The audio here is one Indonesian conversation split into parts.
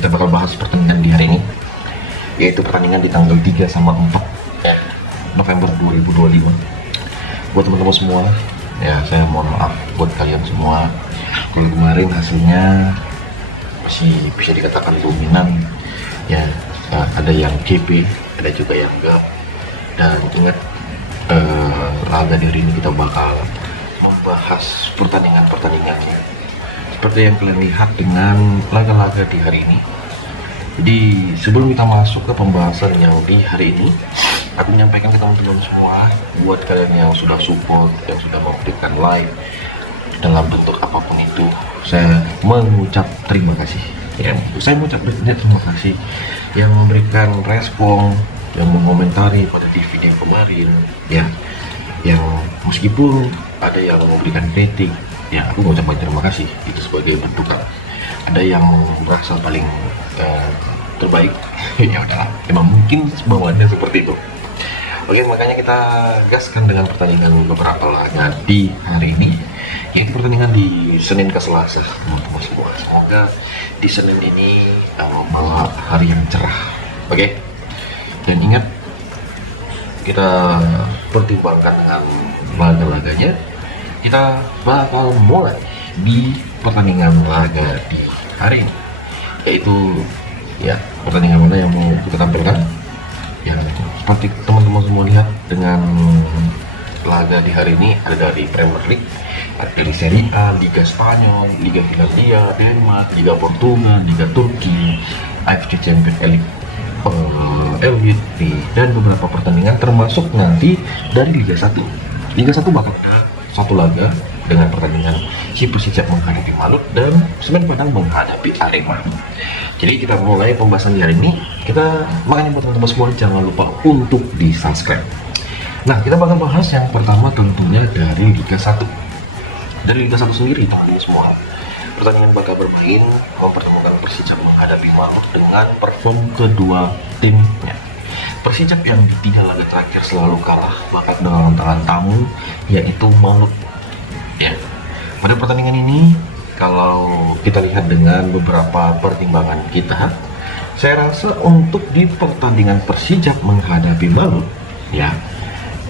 kita bakal bahas pertandingan di hari ini, yaitu pertandingan di tanggal 3 sama 4 November 2025. Buat teman-teman semua, ya saya mohon maaf buat kalian semua kalau kemarin hasilnya masih bisa dikatakan dominan ya, ada yang GP, ada juga yang enggak. Dan ingat, laga di hari ini kita bakal membahas pertandingan-pertandingannya seperti yang kalian lihat dengan laga-laga di hari ini. Jadi sebelum kita masuk ke pembahasan yang di hari ini, aku menyampaikan ke teman-teman semua, buat kalian yang sudah support, yang sudah memberikan like dalam bentuk apapun itu, saya mengucap terima kasih ya. Saya mengucap terima kasih yang memberikan respon, yang mengomentari pada di video kemarin ya, yang meskipun ada yang memberikan kritik ya, aku mengucapkan terima kasih. Itu sebagai bentuk ada yang merasa paling terbaik ya udahlah, emang mungkin bawaannya seperti itu. Oke, makanya kita gaskan dengan pertandingan beberapa laga di hari ini, yaitu pertandingan di Senin ke Selasa, teman-teman semua. Semoga di Senin ini membawa hari yang cerah. Oke, dan ingat, kita pertimbangkan dengan laga-laganya. Kita bakal mulai di pertandingan laga di hari ini, yaitu ya pertandingan mana yang mau kita tampilkan. Ya, seperti teman-teman semua lihat dengan laga di hari ini, ada dari Premier League, ada dari Serie A, Liga Spanyol, Liga Finlandia, Denmark, Liga Portugal, Liga Turki, AFC Champions League, Elite, dan beberapa pertandingan termasuk nanti dari Liga 1. Liga 1 bakal ada satu laga dengan pertandingan si Persija menghadapi Malut dan Semen Padang menghadapi Arema. Jadi kita mulai pembahasan di hari ini. Makanya buat teman-teman semua jangan lupa untuk di subscribe. Nah, kita bakal bahas yang pertama tentunya dari Liga 1. Dari Liga 1 sendiri teman-teman semua, pertandingan bakal bermain mempertemukan Persija menghadapi Malut dengan perform kedua timnya. Persija yang di 3 laga terakhir selalu kalah, bahkan dengan tangan tamu, yaitu Malut ya. Pada pertandingan ini, kalau kita lihat dengan beberapa pertimbangan kita, saya rasa untuk di pertandingan Persija menghadapi Malut ya,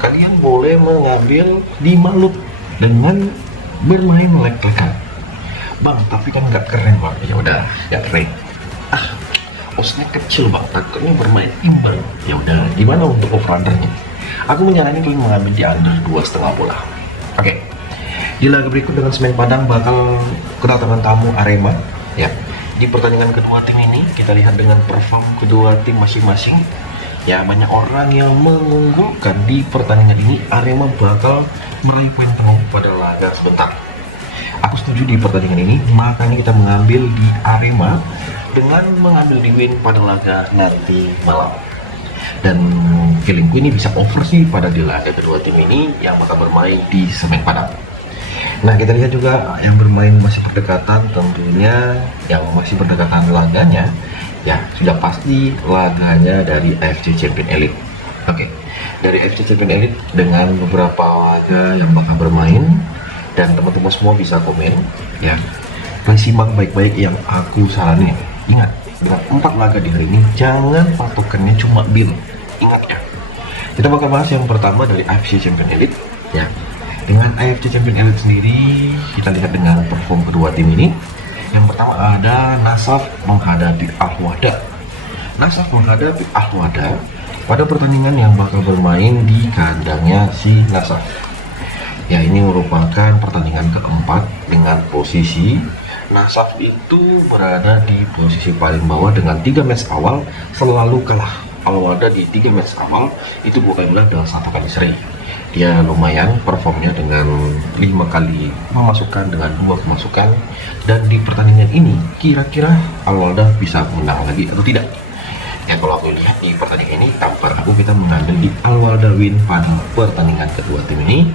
kalian boleh mengambil di Malut dengan bermain lek-lekan. Bang, tapi kan nggak keren bang. Ya udah, nggak keren. Osnya kecil bang, takutnya bermain imbang. Ya udah, gimana untuk over-undernya? Aku menyarankan kalian mengambil di under 2,5 bola. Oke. Di laga berikut dengan Semen Padang bakal kedatangan tamu Arema ya. Di pertandingan kedua tim ini kita lihat dengan perform kedua tim masing-masing ya, banyak orang yang mengunggulkan di pertandingan ini Arema bakal meraih poin penuh pada laga sebentar. Aku setuju di pertandingan ini, makanya kita mengambil di Arema dengan mengambil di win pada laga nanti malam. Dan feelingku ini bisa over sih pada di laga kedua tim ini yang bakal bermain di Semen Padang. Nah, kita lihat juga yang bermain masih berdekatan, tentunya yang masih berdekatan laganya ya sudah pasti laganya dari AFC Champions League. Oke, dari AFC Champions League dengan beberapa laga yang bakal bermain, dan teman-teman semua bisa komen ya, kalian simak baik-baik yang aku saranin. Ingat, dengan 4 laga di hari ini jangan patokannya cuma bil. Ingat ya, kita bakal bahas yang pertama dari AFC Champions League ya. Dengan AFC Champions League sendiri, kita lihat dengan perform kedua tim ini. Yang pertama ada Nasaf menghadapi Al-Wahda. Nasaf menghadapi Al-Wahda pada pertandingan yang bakal bermain di kandangnya si Nasaf. Ya, ini merupakan pertandingan keempat dengan posisi Nasaf itu berada di posisi paling bawah dengan 3 match awal selalu kalah. Al-Wahda di 3 match awal itu bukan menang dengan 1 kali seri. Dia lumayan performnya dengan 5 kali memasukkan dengan 2 kemasukan, dan di pertandingan ini kira-kira Al-Wahda bisa menang lagi atau tidak ya. Kalau aku lihat di pertandingan ini, tampar aku kita mengambil di Al-Wahda win pada pertandingan kedua tim ini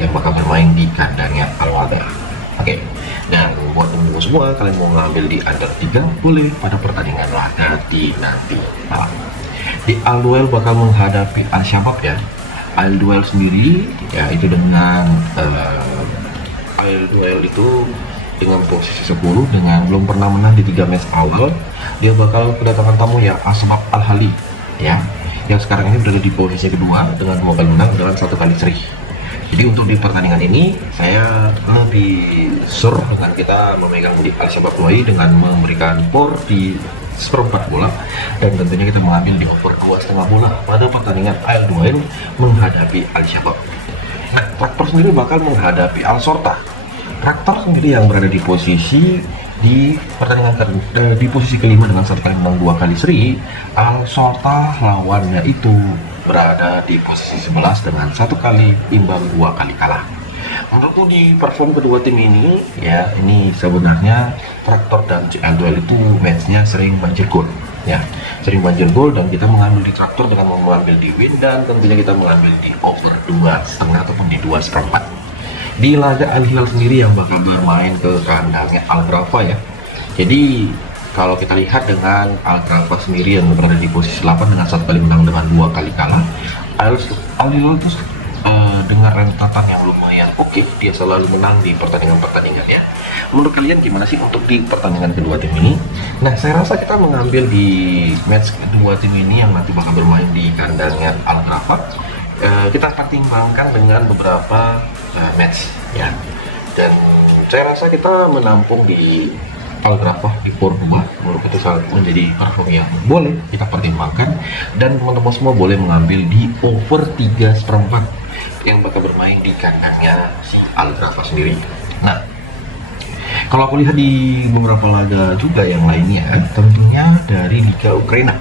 yang bakal bermain di kandangnya Al-Wahda. Oke, dan buat teman-teman semua, kalian mau ngambil di under 3 boleh pada pertandingan laga di nanti malam. Di Al-Duel bakal menghadapi Al-Shabab ya. Al-Duel sendiri ya, itu dengan Al-Duel itu dengan posisi 10 dengan belum pernah menang di 3 match awal. Dia bakal kedatangan tamu ya, Asbab Al-Ahli ya, yang sekarang ini berada di posisi kedua dengan 2 kali menang dengan 1 kali seri. Jadi untuk di pertandingan ini saya lebih sur dengan kita memegang di Al-Shabab Mulai dengan memberikan por di seperempat bola, dan tentunya kita mengambil di over 2,5 bola pada pertandingan Al-Duain menghadapi Al-Shabab. Nah, Traktor sendiri bakal menghadapi Al-Sorta. Traktor sendiri yang berada di posisi di pertandingan di posisi kelima dengan 1 kali menang 2 kali seri. Al-Sorta lawannya itu berada di posisi 11 dengan 1 kali imbang 2 kali kalah. Menurutku di perform kedua tim ini ya, ini sebenarnya Traktor dan CL2 itu matchnya sering banjir gol ya, sering banjir gol, dan kita mengambil di Traktor dengan mengambil di win, dan tentunya kita mengambil di over 2,5 ataupun di 2,4. Di laga Al Hilal sendiri yang bakal bermain ke kandangnya Al Gharafa ya. Jadi kalau kita lihat dengan Al Gharafa sendiri yang berada di posisi 8 dengan 1 kali menang dengan 2 kali kalah, Al Hilal itu dengan rentetan yang lumayan oke, dia selalu menang di pertandingan-pertandingan ya. Menurut kalian gimana sih untuk di pertandingan kedua tim ini? Nah, saya rasa kita mengambil di match kedua tim ini yang nanti bakal bermain di kandangnya Al Gharafa. Kita pertimbangkan dengan beberapa match ya, dan saya rasa kita menampung di Al Gharafa di por 2. Menurut itu sangat menjadi perform yang boleh kita pertimbangkan, dan teman-teman semua boleh mengambil di over 3,4 yang bakal bermain di kandangnya si Al Gharafa sendiri. Nah, kalau aku lihat di beberapa laga juga yang lainnya, tentunya dari Liga Ukraina.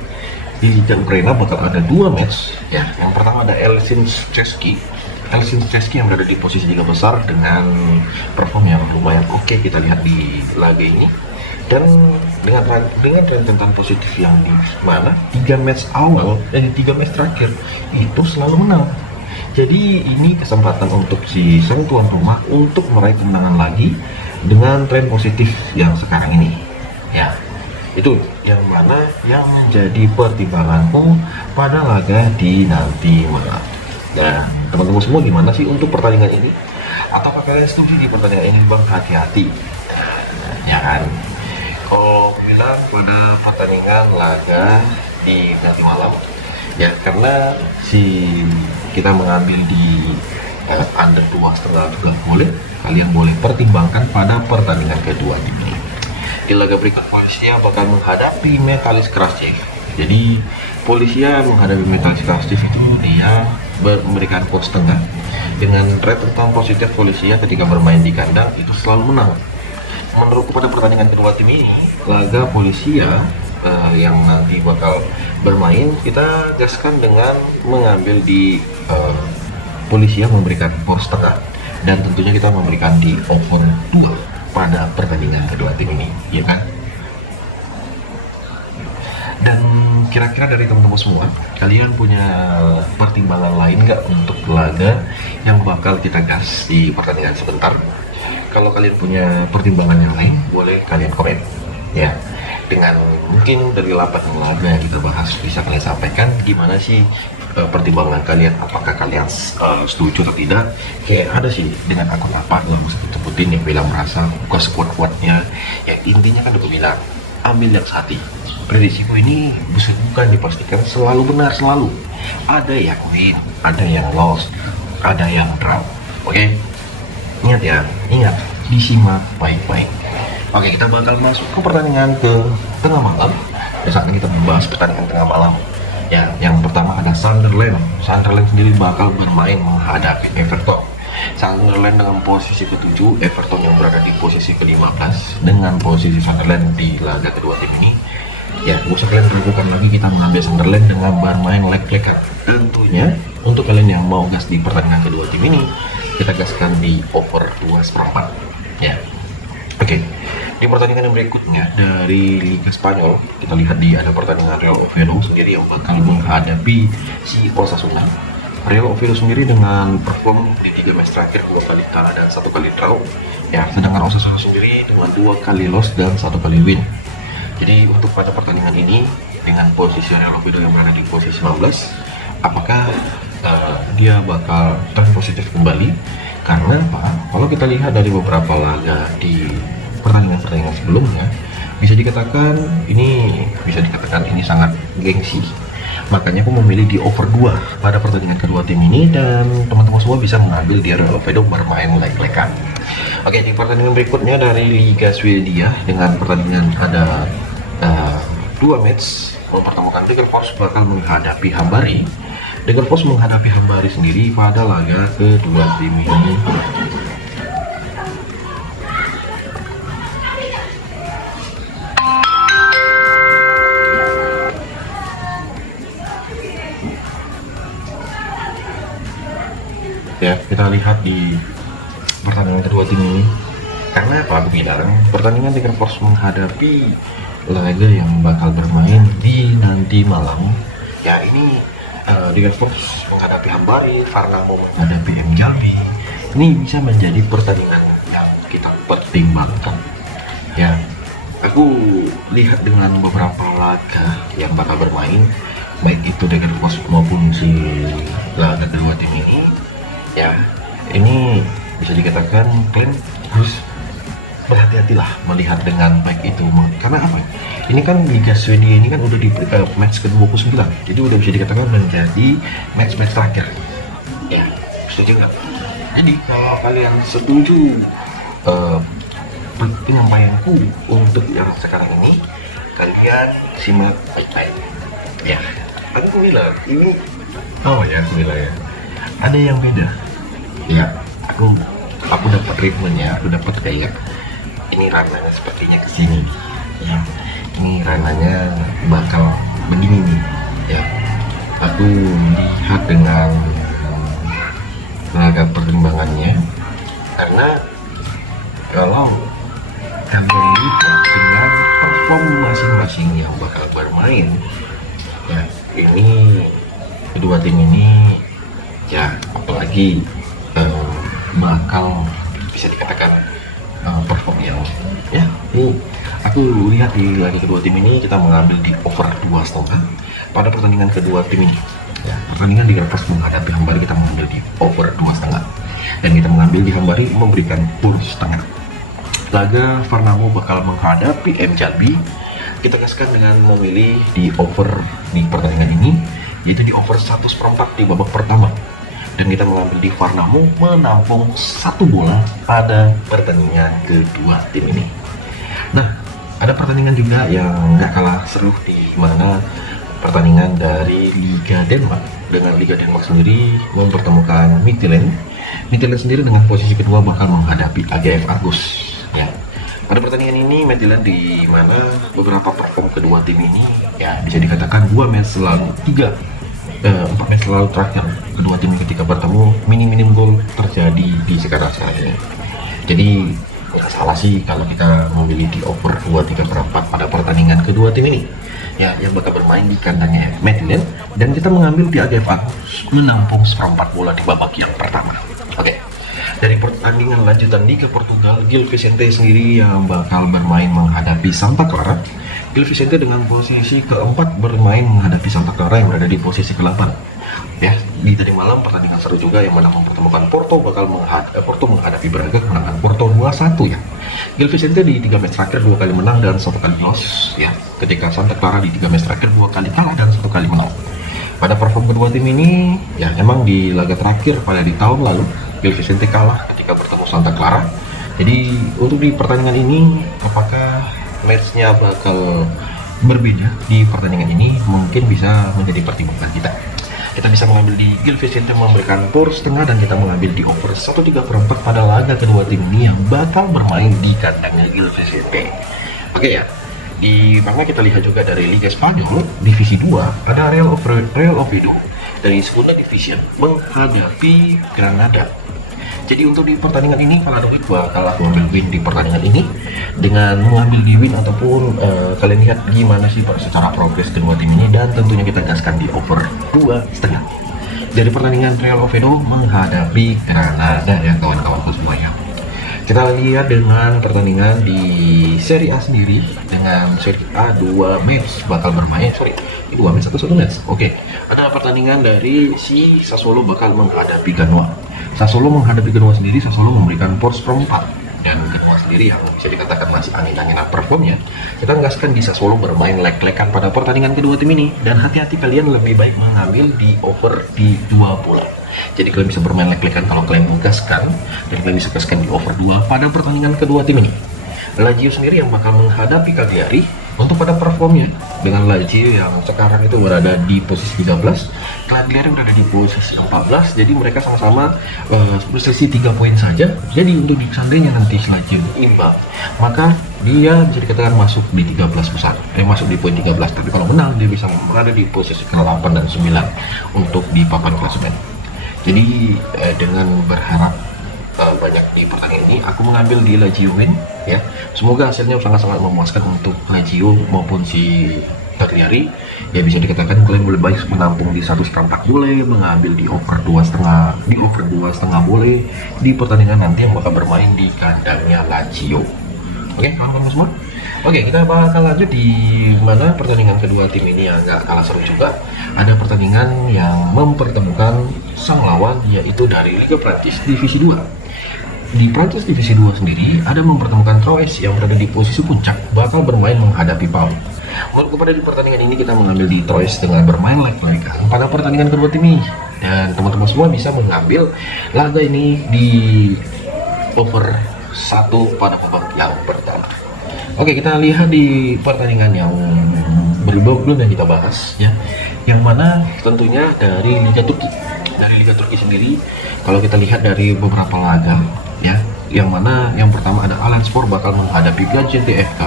Di Liga Ukraina bakal ada 2 match ya. Yang pertama ada Lsinski yang berada di posisi 3 besar dengan perform yang lumayan oke kita lihat di laga ini, dan dengan rentetan positif yang di mana 3 match terakhir itu selalu menang. Jadi ini kesempatan untuk si sang tuan rumah untuk meraih kemenangan lagi dengan tren positif yang sekarang ini ya. Itu yang mana yang jadi pertimbanganku pada laga di nanti malam. Nah, teman-teman semua gimana sih untuk pertandingan ini? Apakah kalian setuju di pertandingan ini? Bang, hati-hati ya kan, kalau bilang pada pertandingan laga di nanti malam ya, karena kita mengambil di under 2,5 juga boleh. Kalian boleh pertimbangkan pada pertandingan kedua ini. Di laga berikut Polisia bakal menghadapi Metalis Krasjev. Jadi Polisia menghadapi Metalis Krasjev itu dia memberikan coach tengah dengan rentetan positif. Polisia ketika bermain di kandang itu selalu menang. Menurutku pada pertandingan kedua tim ini, laga Polisia yang nanti bakal bermain, kita gaskan dengan mengambil di Polisia memberikan por setengah, dan tentunya kita memberikan di over 2 pada pertandingan kedua tim ini ya kan. Dan kira-kira dari teman-teman semua, kalian punya pertimbangan lain nggak untuk laga yang bakal kita gas di pertandingan sebentar? Kalau kalian punya pertimbangan yang lain, boleh kalian komen ya. Dengan mungkin dari 8 laga yang kita bahas, bisa kalian sampaikan gimana sih pertimbangan kalian, apakah kalian setuju atau tidak. Kayak ada sih dengan akun apa nggak usah sebutin yang bilang merasa buka sekuat-kuatnya, yang intinya kan udah bilang ambil yang hati. Prediksiku ini bukan dipastikan selalu benar, selalu ada yang win, ada yang loss, ada yang draw. Oke, ingat ya, disimak baik-baik. Oke, kita bakal masuk ke pertandingan ke tengah malam. Dan saat ini kita membahas pertandingan tengah malam ya. Yang pertama ada Sunderland sendiri bakal bermain menghadapi Everton. Sunderland dengan posisi ke-7, Everton yang berada di posisi ke-15. Dengan posisi Sunderland di laga kedua tim ini ya, gak usah kalian ragukan lagi, kita mengambil Sunderland dengan bermain leg-legan. Tentunya untuk kalian yang mau gas di pertandingan kedua tim ini, kita gaskan di over 2,4 ya. Oke, di pertandingan yang berikutnya dari Liga Spanyol, kita lihat ada pertandingan Real Oviedo sendiri yang bakal menghadapi si Osasuna. Real Oviedo sendiri dengan perform di 3 match terakhir 2 kali kalah dan 1 kali draw ya, sedangkan Osasuna sendiri dengan 2 kali loss dan 1 kali win. Jadi untuk pada pertandingan ini dengan posisi Real Oviedo yang berada di posisi 19, apakah dia bakal tren positif kembali? Karena apa? Kalau kita lihat dari beberapa laga di pertandingan sebelumnya, bisa dikatakan ini sangat gengsi. Makanya aku memilih di over 2 pada pertandingan kedua tim ini, dan teman-teman semua bisa mengambil di Real Oviedo bermain lek-lekan. Oke, di pertandingan berikutnya dari Liga Swedia dengan pertandingan ada 2 match mempertemukan Degerfors bakal menghadapi Hambari. Degerfors menghadapi Hambari sendiri pada laga kedua tim ini. Ya, kita lihat di pertandingan kedua tim ini. Karena apa aku bilang pertandingan Degerfors menghadapi laga yang bakal bermain di nanti malam. Ya, ini Degerfors menghadapi Hambari, Varnamo menghadapi M Jalbi. Ini bisa menjadi pertandingan yang kita pertimbangkan. Ya, aku lihat dengan beberapa laga yang bakal bermain, baik itu Degerfors maupun si laga kedua tim ini. Ya, ini bisa dikatakan kalian harus berhati-hatilah melihat dengan baik itu. Karena apa? Ini kan Liga Swedia ini kan udah di match ke-29, jadi udah bisa dikatakan menjadi match-match terakhir. Ya, setuju nggak? Jadi kalau kalian setuju penyampaianku untuk yang sekarang ini, kalian simak baik-baik. Ya, aku bilang ini ya, ada yang beda. Ya, aku dapat ritmenya, aku dapat kayak ini rananya sepertinya kesini. Ya, ini rananya bakal begini nih. Ya, aku lihat dengan tenaga pertimbangannya, karena kalau kalian lihat dengan perform masing-masing yang bakal bermain, ya ini kedua tim ini, ya apalagi bakal bisa dikatakan perform yang ini aku lihat di laga kedua tim ini kita mengambil di over 2,5 pada pertandingan kedua tim ini. Ya, pertandingan di Degerfors menghadapi Hambari kita mengambil di over 2,5 dan kita mengambil di Hambari memberikan purs setengah. Laga Varnamo bakal menghadapi M Jalbi, kita gaskan dengan memilih di over di pertandingan ini, yaitu di over 1/4 di babak pertama, dan kita mengambil di Varnamo menampung 1 bola pada pertandingan kedua tim ini. Nah, ada pertandingan juga yang nggak kalah seru, di mana pertandingan dari Liga Denmark dengan Liga Denmark sendiri mempertemukan Midtjylland. Midtjylland sendiri dengan posisi kedua bakal menghadapi AGF Argus. Ya, pada pertandingan ini Midtjylland di mana beberapa perform kedua tim ini ya bisa dikatakan 4 match selalu terakhir kedua tim ketika bertemu minim gol terjadi di sekarang ini. Jadi nggak salah sih kalau kita memilih di over 2/3/4 pada pertandingan kedua tim ini, ya yang bakal bermain di kandangnya Midtjylland, dan kita mengambil di AGF Argus menampung 1/4 bola di babak yang pertama. Oke. Dari pertandingan lanjutan Liga Portugal, Gil Vicente sendiri yang bakal bermain menghadapi Santa Clara. Gil Vicente dengan posisi keempat bermain menghadapi Santa Clara yang berada di posisi ke-8. Ya, di tadi malam pertandingan seru juga yang mana mempertemukan Porto Porto menghadapi Braga, kemenangan Porto 2-1 ya. Gil Vicente di 3 match terakhir 2 kali menang dan 1 kali loss ya. Ketika Santa Clara di 3 match terakhir 2 kali kalah dan 1 kali menang. Pada perform kedua tim ini ya emang di laga terakhir pada di tahun lalu Gil Vicente kalah ketika bertemu Santa Clara. Jadi untuk di pertandingan ini apakah matchnya bakal berbeda di pertandingan ini, mungkin bisa menjadi pertimbangan kita. Kita bisa mengambil di Gil Vicente memberikan purs setengah, dan kita mengambil di over 1/3/4 pada laga kedua tim ini yang bakal bermain di kandangnya Gil Vicente. Oke ya. Di mana kita lihat juga dari Liga Spanyol Divisi 2 ada Real Oviedo dari Segunda Division menghadapi Granada. Jadi untuk di pertandingan ini kalau ada bakal aku ambil win di pertandingan ini dengan mengambil di win, ataupun kalian lihat gimana sih secara progres kedua tim ini, dan tentunya kita gaskan di over 2,5 dari pertandingan Real Oviedo menghadapi Granada ya kawan-kawanku semuanya. Kita lihat dengan pertandingan di Serie A sendiri, dengan Serie A 2 match bakal bermain, 2 match atau 1 match. Oke, ada pertandingan dari si Sassuolo bakal menghadapi Genoa. Sassuolo menghadapi Genoa sendiri, Sassuolo memberikan pors 4. dan kedua sendiri yang bisa dikatakan masih angin-anginan performnya, kita gaskan di Sassuolo bermain leg-legan pada pertandingan kedua tim ini, dan hati-hati kalian lebih baik mengambil di over di 2 bola. Jadi kalian bisa bermain leg-legan kalau kalian menggaskan, dan kalian bisa gaskan di over 2 pada pertandingan kedua tim ini. Lazio sendiri yang bakal menghadapi Cagliari. Untuk pada performnya, dengan Lazio yang sekarang itu berada di posisi 13, Cagliari berada di posisi 14, jadi mereka sama-sama berselisih 3 poin saja. Jadi untuk seandainya nanti Lazio imbang, maka dia bisa dikatakan masuk di 13 besar, masuk di poin 13. Tapi kalau menang, dia bisa berada di posisi ke-8 dan 9 untuk di papan klasemen. Jadi dengan berharap banyak di pertandingan ini, aku mengambil di Lazio win ya. Semoga hasilnya sangat-sangat memuaskan untuk Lazio maupun si Cagliari. Ya bisa dikatakan kalian boleh baik menampung di 1,4 boleh, mengambil di over 2,5, di over 2,5 boleh di pertandingan nanti yang bakal bermain di kandangnya Lazio. Oke, kawan-kawan semua. Oke, kita bakal lanjut di mana pertandingan kedua tim ini yang nggak kalah seru juga. Ada pertandingan yang mempertemukan sang lawan, yaitu dari Liga Prancis Divisi 2. Di Prancis Divisi 2 sendiri ada mempertemukan Troyes yang berada di posisi puncak, bakal bermain menghadapi Paul. Menurut kepada di pertandingan ini kita mengambil di Troyes dengan bermain leg-legan pada pertandingan kedua tim ini, dan teman-teman semua bisa mengambil laga ini di over 1 pada babak yang pertama. Oke, kita lihat di pertandingan yang berbau yang kita bahas ya, yang mana tentunya dari Liga Turki. Dari Liga Turki sendiri, kalau kita lihat dari beberapa laga ya, yang mana yang pertama ada Alanyaspor bakal menghadapi Gaziantep FK.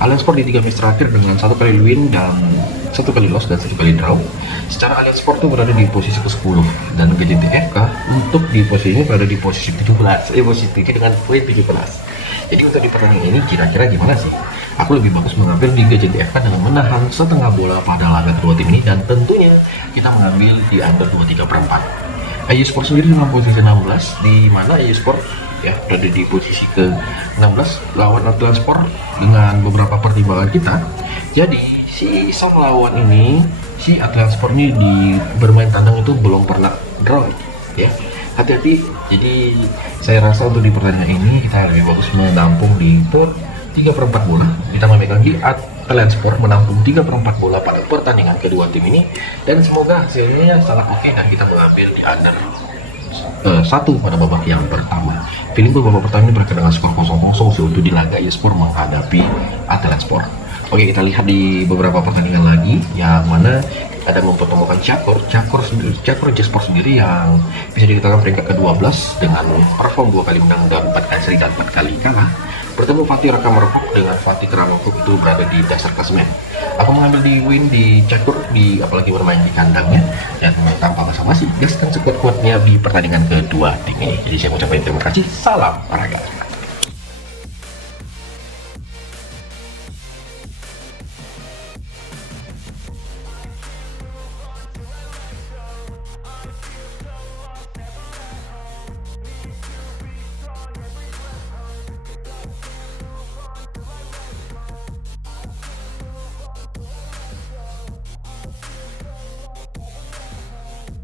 Alanyaspor di 3 match terakhir dengan 1 kali win dan 1 kali loss dan 1 kali draw. Secara Alanyaspor itu berada di posisi ke-10 dan Gaziantep FK untuk di posisi ini berada di posisi 17, posisi 3 dengan poin 17. Jadi untuk di pertandingan ini kira-kira gimana sih? Aku lebih bagus mengambil di Gaziantep FK dengan menahan setengah bola pada laga kedua tim ini, dan tentunya kita mengambil di under 23/4. Ayyuspor sendiri dengan posisi 16, di mana Ayyuspor ya berada di posisi ke-16 lawan Alanyaspor dengan beberapa pertimbangan kita. Jadi si sang lawan ini, si Alanyaspor ini di bermain tandang itu belum pernah draw ya. Hati-hati. Jadi saya rasa untuk di pertandingan ini kita lebih bagus menampung di 3/4 bola. Kita memegang di Alanyaspor menampung 3/4 bola pada pertandingan kedua tim ini, dan semoga hasilnya sangat oke dan kita mengambil di under 1 pada babak yang pertama. Feeling babak pertama ini berakhir dengan skor 0-0 untuk di laga Ayyuspor menghadapi Alanyaspor. Oke, kita lihat di beberapa pertandingan lagi yang mana ada mempertemukan Çaykur Rizespor sendiri yang bisa dikatakan peringkat ke-12 dengan perform 2 kali menang dan 4 kali seri dan 4 kali kalah, bertemu Fatih Rakamerkuk dengan Fatih Rakamerkuk itu berada di dasar klasemen. Aku mengambil di win di Çaykur, di apalagi bermain di kandangnya, dan tanpa basa-basi gaskan sekuat-kuatnya di pertandingan kedua tim ini. Jadi saya ucapkan terima kasih, salam olahraga.